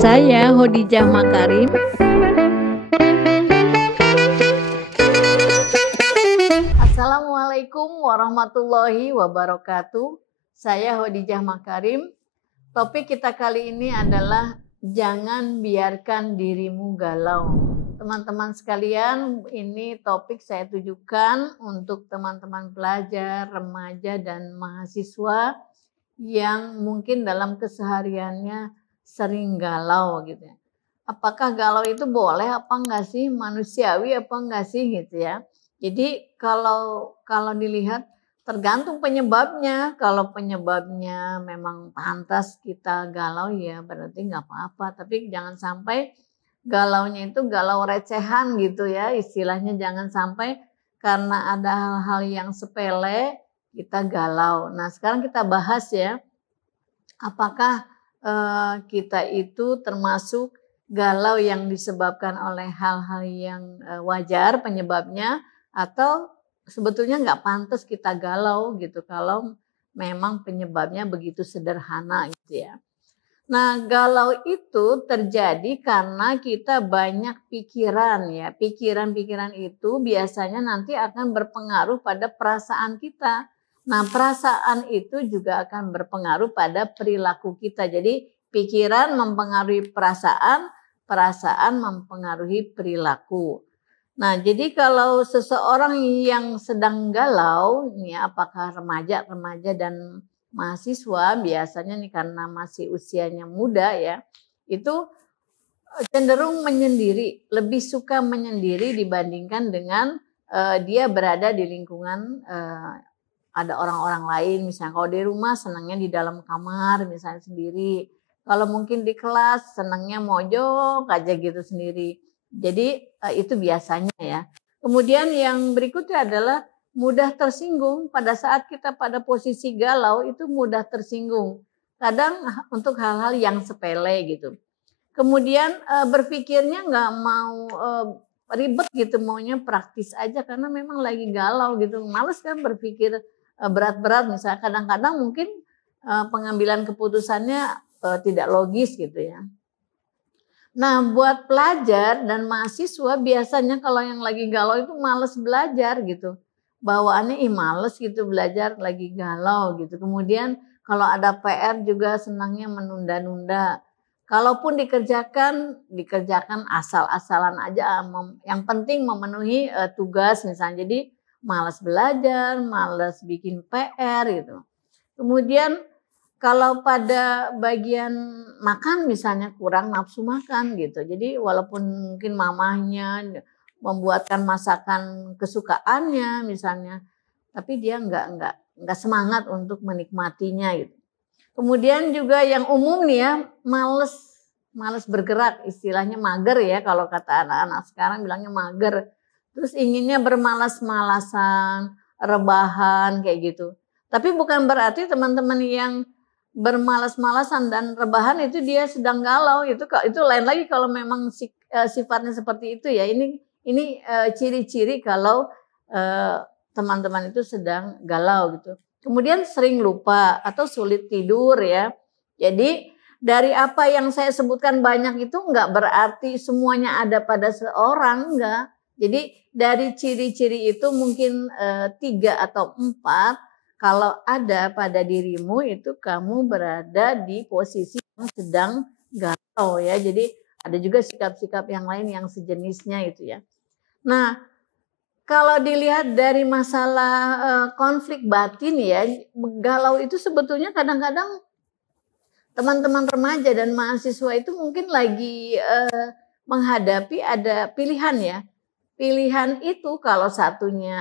Saya Hodijah Makarim. Assalamualaikum warahmatullahi wabarakatuh. Saya Hodijah Makarim. Topik kita kali ini adalah jangan biarkan dirimu galau. Teman-teman sekalian, ini topik saya tujukan untuk teman-teman pelajar, remaja, dan mahasiswa yang mungkin dalam kesehariannya sering galau gitu ya. Apakah galau itu boleh apa enggak sih, manusiawi apa enggak sih gitu ya. Jadi kalau dilihat tergantung penyebabnya. Kalau penyebabnya memang pantas kita galau ya berarti nggak apa-apa. Tapi jangan sampai galaunya itu galau recehan gitu ya. Istilahnya jangan sampai karena ada hal-hal yang sepele kita galau. Nah sekarang kita bahas ya. Apakah kita itu termasuk galau yang disebabkan oleh hal-hal yang wajar penyebabnya atau sebetulnya nggak pantas kita galau gitu kalau memang penyebabnya begitu sederhana gitu ya. Nah galau itu terjadi karena kita banyak pikiran ya. Pikiran-pikiran itu biasanya nanti akan berpengaruh pada perasaan kita. Nah, perasaan itu juga akan berpengaruh pada perilaku kita. Jadi, pikiran mempengaruhi perasaan, perasaan mempengaruhi perilaku. Nah, jadi kalau seseorang yang sedang galau, ini apakah remaja dan mahasiswa, biasanya nih karena masih usianya muda ya, itu cenderung menyendiri, lebih suka menyendiri dibandingkan dengan dia berada di lingkungan ada orang-orang lain. Misalnya kalau di rumah senangnya di dalam kamar misalnya sendiri. Kalau mungkin di kelas senangnya mojok aja gitu sendiri. Jadi itu biasanya ya. Kemudian yang berikutnya adalah mudah tersinggung. Pada saat kita pada posisi galau itu mudah tersinggung. Kadang untuk hal-hal yang sepele gitu. Kemudian berpikirnya nggak mau ribet gitu, maunya praktis aja karena memang lagi galau gitu. Males kan berpikir berat-berat, misalnya kadang-kadang mungkin pengambilan keputusannya tidak logis gitu ya. Nah buat pelajar dan mahasiswa biasanya kalau yang lagi galau itu males belajar gitu. Bawaannya males gitu belajar lagi galau gitu. Kemudian kalau ada PR juga senangnya menunda-nunda. Kalaupun dikerjakan asal-asalan aja. Yang penting memenuhi tugas misalnya. Jadi malas belajar, malas bikin PR gitu. Kemudian kalau pada bagian makan misalnya kurang nafsu makan gitu. Jadi walaupun mungkin mamahnya membuatkan masakan kesukaannya misalnya, tapi dia nggak semangat untuk menikmatinya gitu. Kemudian juga yang umum nih ya, males bergerak, istilahnya mager ya kalau kata anak-anak sekarang bilangnya mager. Terus inginnya bermalas-malasan, rebahan kayak gitu. Tapi bukan berarti teman-teman yang bermalas-malasan dan rebahan itu dia sedang galau, itu lain lagi kalau memang sifatnya seperti itu ya. Ini ciri-ciri kalau teman-teman itu sedang galau gitu. Kemudian sering lupa atau sulit tidur ya. Jadi dari apa yang saya sebutkan banyak itu enggak berarti semuanya ada pada seorang, enggak. Jadi dari ciri-ciri itu mungkin 3 atau 4 kalau ada pada dirimu itu kamu berada di posisi yang sedang galau ya. Jadi ada juga sikap-sikap yang lain yang sejenisnya itu ya. Nah, kalau dilihat dari masalah konflik batin ya, galau itu sebetulnya kadang-kadang teman-teman remaja dan mahasiswa itu mungkin lagi menghadapi ada pilihan ya. Pilihan itu kalau satunya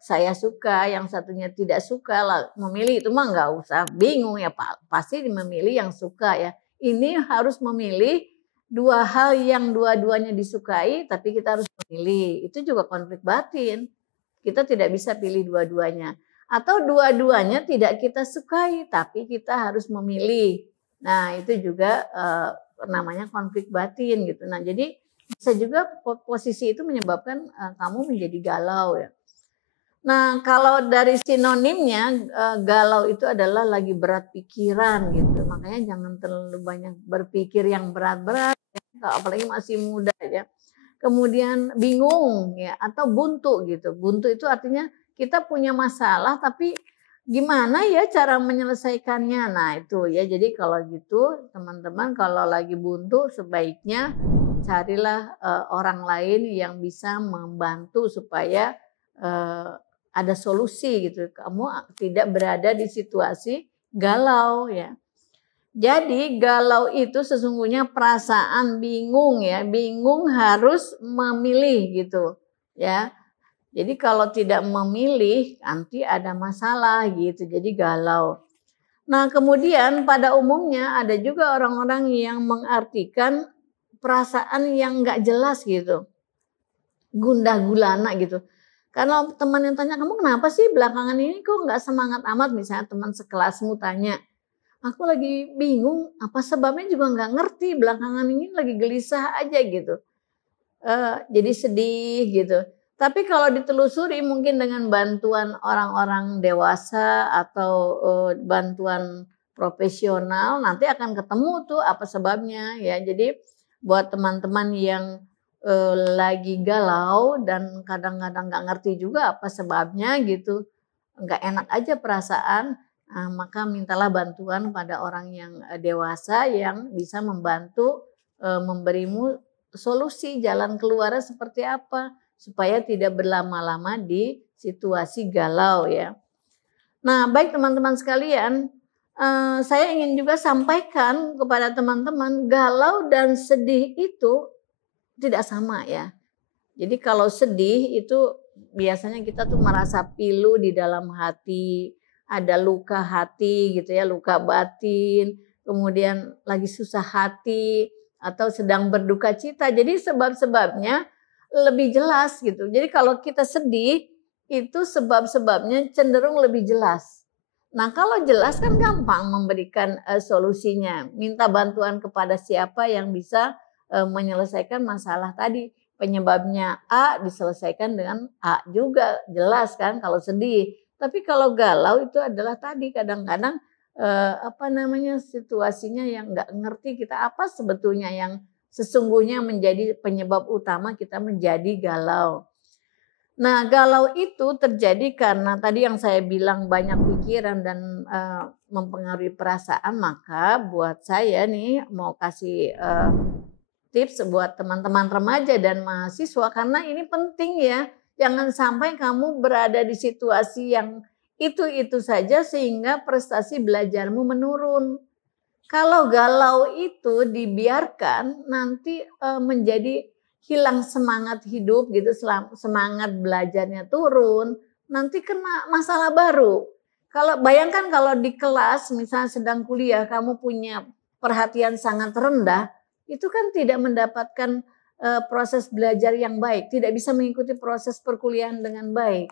saya suka, yang satunya tidak suka, lah memilih itu mah nggak usah bingung ya Pak. Pasti memilih yang suka ya. Ini harus memilih dua hal yang dua-duanya disukai, tapi kita harus memilih. Itu juga konflik batin. Kita tidak bisa pilih dua-duanya. Atau dua-duanya tidak kita sukai, tapi kita harus memilih. Nah itu juga namanya konflik batin gitu. Nah jadi bisa juga posisi itu menyebabkan kamu menjadi galau ya. Nah, kalau dari sinonimnya galau itu adalah lagi berat pikiran gitu. Makanya jangan terlalu banyak berpikir yang berat-berat, ya, apalagi masih muda ya. Kemudian bingung ya atau buntu gitu. Buntu itu artinya kita punya masalah tapi gimana ya cara menyelesaikannya. Nah, itu ya. Jadi kalau gitu teman-teman kalau lagi buntu sebaiknya carilah orang lain yang bisa membantu supaya eh, ada solusi gitu. Kamu tidak berada di situasi galau ya. Jadi galau itu sesungguhnya perasaan bingung ya, bingung harus memilih gitu ya. Jadi kalau tidak memilih nanti ada masalah gitu, jadi galau. Nah kemudian pada umumnya ada juga orang-orang yang mengartikan perasaan yang nggak jelas gitu, gundah gulana gitu. Kalau teman yang tanya, kamu kenapa sih belakangan ini kok nggak semangat amat? Misalnya teman sekelasmu tanya, aku lagi bingung, apa sebabnya juga nggak ngerti. Belakangan ini lagi gelisah aja gitu. Jadi sedih gitu. Tapi kalau ditelusuri mungkin dengan bantuan orang-orang dewasa atau bantuan profesional, nanti akan ketemu tuh apa sebabnya ya. Jadi buat teman-teman yang lagi galau dan kadang-kadang nggak ngerti juga apa sebabnya gitu, nggak enak aja perasaan. Nah, maka mintalah bantuan pada orang yang dewasa yang bisa membantu memberimu solusi jalan keluarnya seperti apa supaya tidak berlama-lama di situasi galau ya. Nah, baik teman-teman sekalian, saya ingin juga sampaikan kepada teman-teman galau dan sedih itu tidak sama ya. Jadi kalau sedih itu biasanya kita tuh merasa pilu di dalam hati, ada luka hati gitu ya, luka batin, kemudian lagi susah hati atau sedang berduka cita. Jadi sebab-sebabnya lebih jelas gitu. Jadi kalau kita sedih itu sebab-sebabnya cenderung lebih jelas. Nah, kalau jelas kan gampang memberikan solusinya. Minta bantuan kepada siapa yang bisa menyelesaikan masalah tadi. Penyebabnya A diselesaikan dengan A juga, jelas kan kalau sedih. Tapi kalau galau itu adalah tadi kadang-kadang situasinya yang nggak ngerti kita apa sebetulnya yang sesungguhnya menjadi penyebab utama kita menjadi galau. Nah, galau itu terjadi karena tadi yang saya bilang banyak pikiran dan mempengaruhi perasaan. Maka buat saya nih mau kasih tips buat teman-teman remaja dan mahasiswa karena ini penting ya. Jangan sampai kamu berada di situasi yang itu-itu saja sehingga prestasi belajarmu menurun. Kalau galau itu dibiarkan nanti menjadi hilang semangat hidup gitu, semangat belajarnya turun, nanti kena masalah baru. Kalau bayangkan kalau di kelas misalnya sedang kuliah kamu punya perhatian sangat rendah, itu kan tidak mendapatkan proses belajar yang baik, tidak bisa mengikuti proses perkuliahan dengan baik.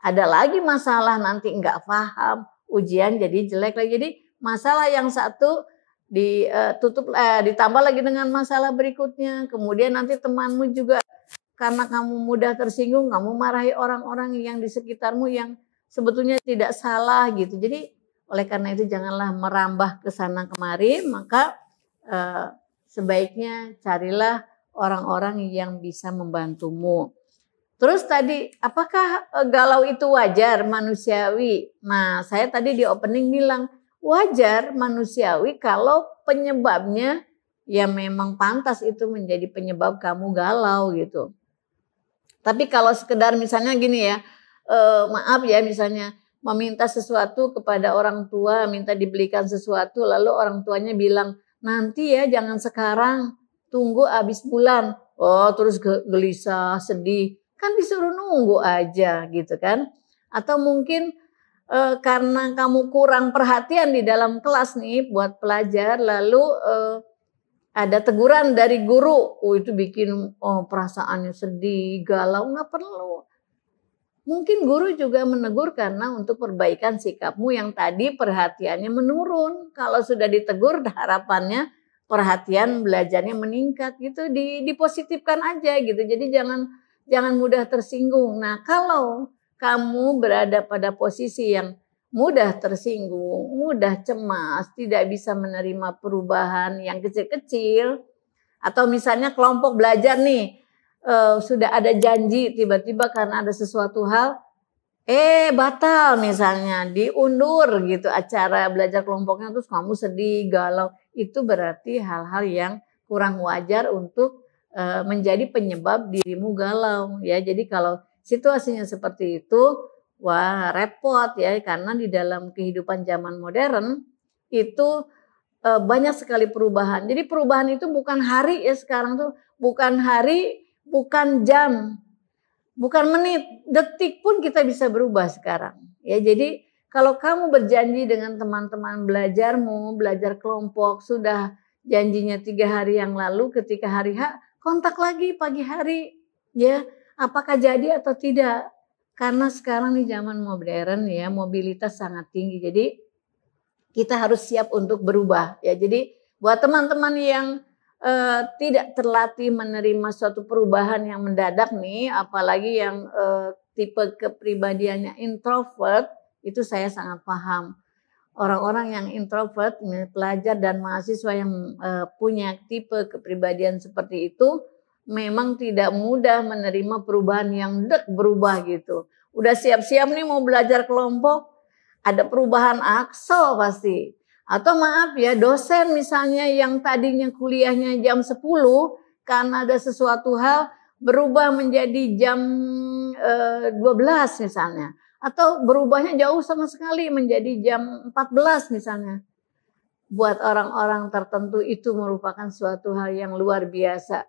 Ada lagi masalah nanti nggak paham, ujian jadi jelek lagi. Jadi masalah yang satu ditambah lagi dengan masalah berikutnya. Kemudian nanti temanmu juga karena kamu mudah tersinggung, kamu marahi orang-orang yang di sekitarmu yang sebetulnya tidak salah gitu. Jadi oleh karena itu janganlah merambah ke sana kemari, maka sebaiknya carilah orang-orang yang bisa membantumu. Terus tadi, apakah galau itu wajar, manusiawi? Nah, saya tadi di opening bilang, wajar, manusiawi kalau penyebabnya ya memang pantas itu menjadi penyebab kamu galau gitu. Tapi kalau sekedar misalnya gini ya, maaf ya misalnya meminta sesuatu kepada orang tua, minta dibelikan sesuatu, lalu orang tuanya bilang, nanti ya jangan sekarang, tunggu habis bulan. Oh terus gelisah, sedih. Kan disuruh nunggu aja gitu kan. Atau mungkin karena kamu kurang perhatian di dalam kelas nih buat pelajar, lalu ada teguran dari guru, itu bikin perasaannya sedih, galau, nggak perlu. Mungkin guru juga menegur karena untuk perbaikan sikapmu yang tadi perhatiannya menurun. Kalau sudah ditegur harapannya perhatian belajarnya meningkat gitu, dipositifkan aja gitu. Jadi jangan mudah tersinggung. Nah, kalau kamu berada pada posisi yang mudah tersinggung, mudah cemas, tidak bisa menerima perubahan yang kecil-kecil, atau misalnya kelompok belajar nih, sudah ada janji tiba-tiba karena ada sesuatu hal, batal misalnya, diundur gitu acara belajar kelompoknya, terus kamu sedih, galau, itu berarti hal-hal yang kurang wajar untuk menjadi penyebab dirimu galau ya. Jadi kalau situasinya seperti itu, wah repot ya, karena di dalam kehidupan zaman modern itu banyak sekali perubahan. Jadi perubahan itu bukan hari ya sekarang tuh, bukan hari, bukan jam, bukan menit, detik pun kita bisa berubah sekarang. Ya, jadi kalau kamu berjanji dengan teman-teman belajarmu, belajar kelompok, sudah janjinya 3 hari yang lalu, ketika hari H, kontak lagi pagi hari. Ya, apakah jadi atau tidak? Karena sekarang di zaman modern ya, mobilitas sangat tinggi. Jadi kita harus siap untuk berubah. Ya, jadi buat teman-teman yang tidak terlatih menerima suatu perubahan yang mendadak nih, apalagi yang tipe kepribadiannya introvert, itu saya sangat paham. Orang-orang yang introvert, pelajar dan mahasiswa yang punya tipe kepribadian seperti itu, memang tidak mudah menerima perubahan yang berubah gitu. Udah siap-siap nih mau belajar kelompok, ada perubahan akso pasti. Atau maaf ya, dosen misalnya yang tadinya kuliahnya jam 10, karena ada sesuatu hal berubah menjadi jam 12 misalnya. Atau berubahnya jauh sama sekali menjadi jam 14 misalnya. Buat orang-orang tertentu itu merupakan suatu hal yang luar biasa.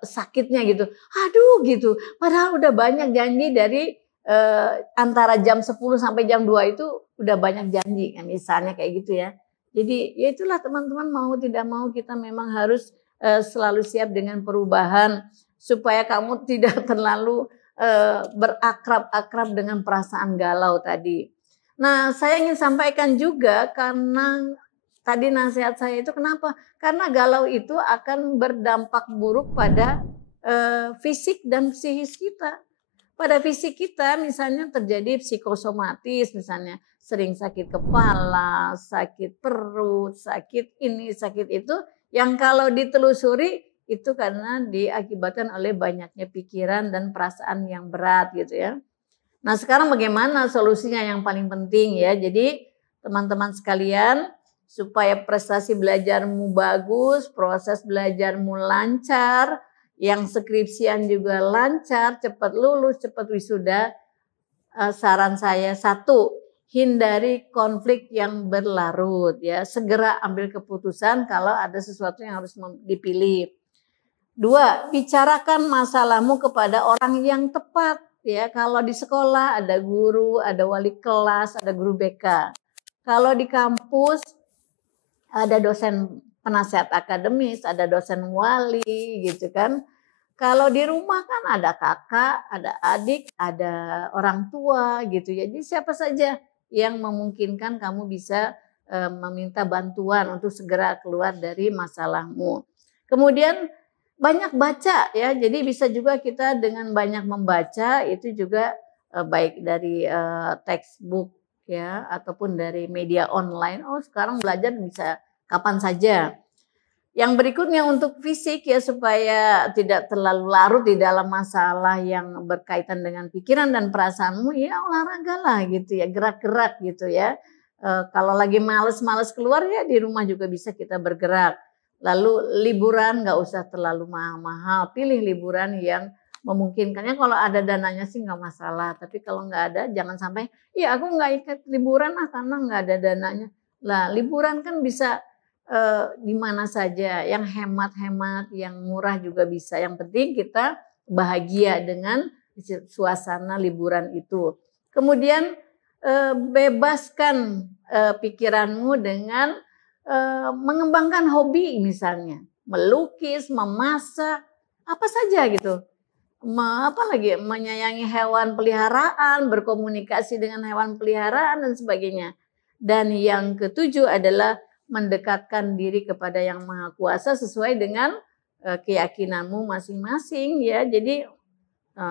Sakitnya gitu, aduh gitu. Padahal udah banyak janji dari antara jam 10 sampai jam 2 itu udah banyak janji kan, misalnya kayak gitu ya. Jadi ya itulah teman-teman, mau tidak mau kita memang harus selalu siap dengan perubahan supaya kamu tidak terlalu berakrab-akrab dengan perasaan galau tadi. Nah, saya ingin sampaikan juga karena tadi nasihat saya itu kenapa? Karena galau itu akan berdampak buruk pada fisik dan psikis kita. Pada fisik kita misalnya terjadi psikosomatis, misalnya sering sakit kepala, sakit perut, sakit ini, sakit itu, yang kalau ditelusuri itu karena diakibatkan oleh banyaknya pikiran dan perasaan yang berat gitu ya. Nah, sekarang bagaimana solusinya yang paling penting ya? Jadi teman-teman sekalian, supaya prestasi belajarmu bagus, proses belajarmu lancar, yang skripsian juga lancar, cepat lulus, cepat wisuda, saran saya satu, hindari konflik yang berlarut ya. Segera ambil keputusan kalau ada sesuatu yang harus dipilih. 2, bicarakan masalahmu kepada orang yang tepat ya. Kalau di sekolah ada guru, ada wali kelas, ada guru BK. Kalau di kampus ada dosen penasihat akademis, ada dosen wali gitu kan. Kalau di rumah kan ada kakak, ada adik, ada orang tua gitu ya. Jadi siapa saja yang memungkinkan kamu bisa meminta bantuan untuk segera keluar dari masalahmu. Kemudian banyak baca ya. Jadi bisa juga kita dengan banyak membaca itu juga baik dari textbook ya, ataupun dari media online. Oh, sekarang belajar bisa kapan saja. Yang berikutnya untuk fisik ya, supaya tidak terlalu larut di dalam masalah yang berkaitan dengan pikiran dan perasaanmu, ya olahraga lah gitu ya, gerak-gerak gitu ya. Kalau lagi males-males keluar ya di rumah juga bisa kita bergerak. Lalu liburan nggak usah terlalu mahal-mahal, pilih liburan yang memungkinkannya. Kalau ada dananya sih nggak masalah, tapi kalau nggak ada jangan sampai ya aku nggak ikut liburan karena nggak ada dananya. Lah liburan kan bisa di mana saja, yang hemat-hemat, yang murah juga bisa. Yang penting kita bahagia dengan suasana liburan itu. Kemudian bebaskan pikiranmu dengan mengembangkan hobi misalnya, melukis, memasak, apa saja gitu. Apalagi menyayangi hewan peliharaan, berkomunikasi dengan hewan peliharaan dan sebagainya. Dan yang ketujuh adalah mendekatkan diri kepada Yang Maha Kuasa sesuai dengan keyakinanmu masing-masing ya. Jadi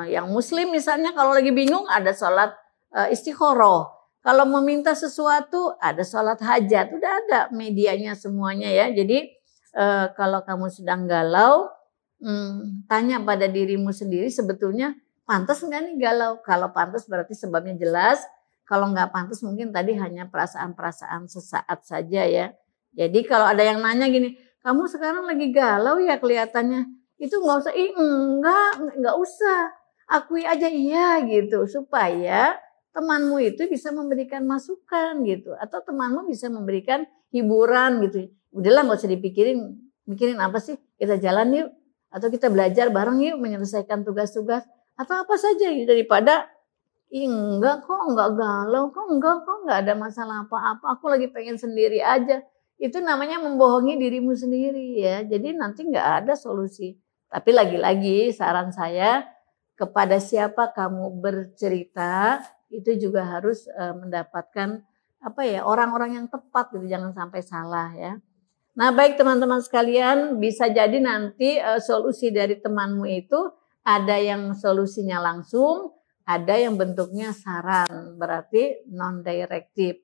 yang muslim misalnya kalau lagi bingung ada sholat istikharah. Kalau meminta sesuatu ada sholat hajat. Udah ada medianya semuanya ya. Jadi kalau kamu sedang galau, tanya pada dirimu sendiri sebetulnya pantas nggak nih galau. Kalau pantas berarti sebabnya jelas. Kalau nggak pantas mungkin tadi hanya perasaan-perasaan sesaat saja ya. Jadi kalau ada yang nanya gini, kamu sekarang lagi galau ya kelihatannya. Itu nggak usah, nggak usah. Akui aja iya gitu. Supaya temanmu itu bisa memberikan masukan gitu. Atau temanmu bisa memberikan hiburan gitu. Udahlah nggak usah dipikirin. Mikirin apa sih? Kita jalan yuk. Atau kita belajar bareng yuk menyelesaikan tugas-tugas. Atau apa saja gitu. Daripada enggak kok, enggak galau kok, enggak ada masalah apa-apa. Aku lagi pengen sendiri aja. Itu namanya membohongi dirimu sendiri ya. Jadi nanti enggak ada solusi. Tapi lagi-lagi saran saya kepada siapa kamu bercerita itu juga harus mendapatkan orang-orang yang tepat gitu. Jangan sampai salah ya. Nah, baik teman-teman sekalian, bisa jadi nanti solusi dari temanmu itu ada yang solusinya langsung, ada yang bentuknya saran, berarti non-direktif.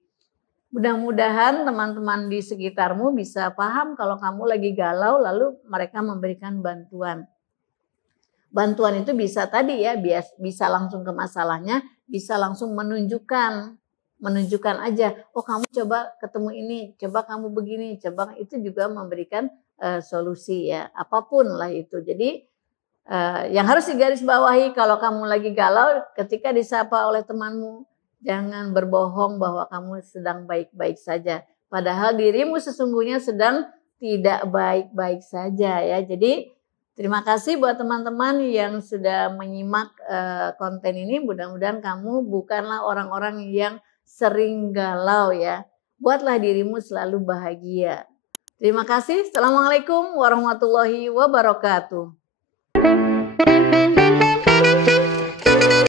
Mudah-mudahan teman-teman di sekitarmu bisa paham kalau kamu lagi galau, lalu mereka memberikan bantuan. Bantuan itu bisa tadi ya, bisa langsung ke masalahnya, bisa langsung menunjukkan aja, oh kamu coba ketemu ini, coba kamu begini, coba itu juga memberikan solusi ya, apapun lah itu. Jadi yang harus digarisbawahi kalau kamu lagi galau ketika disapa oleh temanmu, jangan berbohong bahwa kamu sedang baik-baik saja. Padahal dirimu sesungguhnya sedang tidak baik-baik saja ya. Jadi terima kasih buat teman-teman yang sudah menyimak konten ini. Mudah-mudahan kamu bukanlah orang-orang yang sering galau ya. Buatlah dirimu selalu bahagia. Terima kasih. Assalamualaikum warahmatullahi wabarakatuh.